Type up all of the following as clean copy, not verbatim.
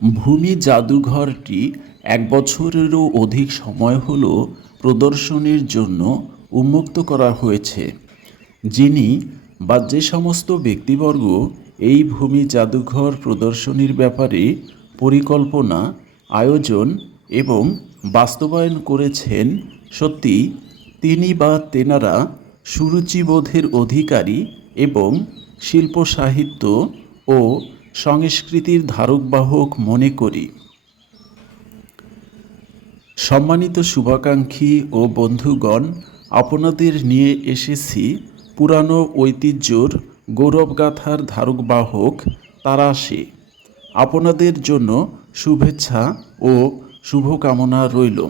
ভূমি জাদুঘরটি ১ বছরেরও অধিক সময় হল প্রদর্শনীর জন্য উন্মুক্ত করা হয়েছে। যিনি বা যে সমস্ত ব্যক্তিবর্গ এই ভূমি জাদুঘর প্রদর্শনীর ব্যাপারে পরিকল্পনা, আয়োজন এবং বাস্তবায়ন করেছেন, সত্যি তিনি বা তেনারা সুরুচিবোধের অধিকারী এবং শিল্প সাহিত্য ও সংস্কৃতির ধারকবাহক মনে করি। সম্মানিত শুভাকাঙ্ক্ষী ও বন্ধুগণ, আপনাদের নিয়ে এসেছি পুরানো ঐতিহ্যর গৌরবগাথার ধারকবাহক তারাশে। আপনাদের জন্য শুভেচ্ছা ও শুভকামনা রইল।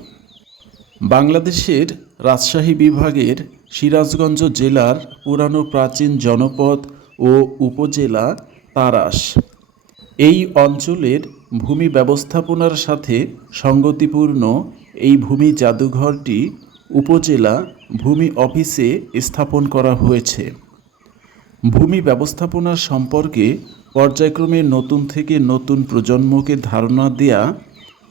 বাংলাদেশের রাজশাহী বিভাগের সিরাজগঞ্জ জেলার পুরানো প্রাচীন জনপদ ও উপজেলা তারাশ। এই অঞ্চলের ভূমি ব্যবস্থাপনার সাথে সঙ্গতিপূর্ণ এই ভূমি জাদুঘরটি উপজেলা ভূমি অফিসে স্থাপন করা হয়েছে। ভূমি ব্যবস্থাপনা সম্পর্কে পর্যায়ক্রমে নতুন থেকে নতুন প্রজন্মকে ধারণা দেয়া,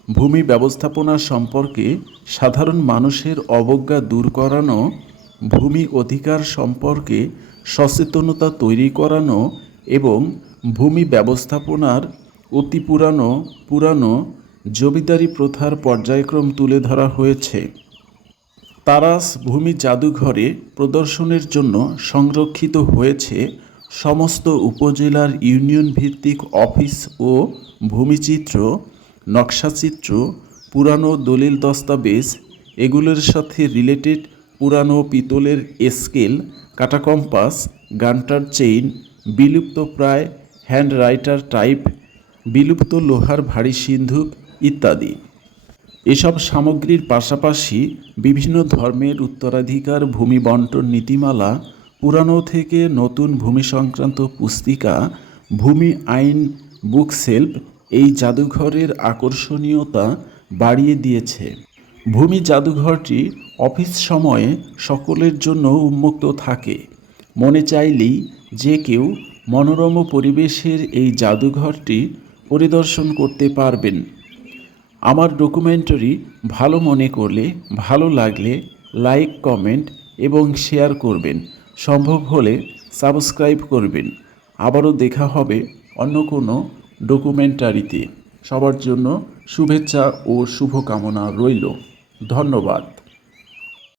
ভূমি ব্যবস্থাপনা সম্পর্কে সাধারণ মানুষের অবজ্ঞা দূর করানো, ভূমি অধিকার সম্পর্কে সচেতনতা তৈরি করানো এবং ভূমি ব্যবস্থাপনার অতি পুরানো জমিদারি প্রথার পর্যায়ক্রম তুলে ধরা হয়েছে। তারাশ ভূমি জাদুঘরে প্রদর্শনের জন্য সংরক্ষিত হয়েছে সমস্ত উপজেলার ইউনিয়ন ভিত্তিক অফিস ও ভূমিচিত্র, নকশাচিত্র, পুরানো দলিল দস্তাবেজ, এগুলোর সাথে রিলেটেড পুরানো পিতলের স্কেল, কাটা কম্পাস, গান্টার চেইন, বিলুপ্ত প্রায় হ্যান্ড রাইটার টাইপ, বিলুপ্ত লোহার ভারী সিন্ধুক ইত্যাদি। এসব সামগ্রীর পাশাপাশি বিভিন্ন ধর্মের উত্তরাধিকার ভূমি বন্টন নীতিমালা, পুরানো থেকে নতুন ভূমি সংক্রান্ত পুস্তিকা, ভূমি আইন বুকশেল্ফ এই জাদুঘরের আকর্ষণীয়তা বাড়িয়ে দিয়েছে। ভূমি জাদুঘরটি অফিস সময়ে সকলের জন্য উন্মুক্ত থাকে। মনে চাইলেই যে কেউ মনোরম পরিবেশের এই জাদুঘরটি পরিদর্শন করতে পারবেন। আমার ডকুমেন্টারি ভালো মনে করলে, ভালো লাগলে লাইক, কমেন্ট এবং শেয়ার করবেন। সম্ভব হলে সাবস্ক্রাইব করবেন। আবারও দেখা হবে অন্য কোনো ডকুমেন্টারিতে। সবার জন্য শুভেচ্ছা ও শুভকামনা রইল। ধন্যবাদ।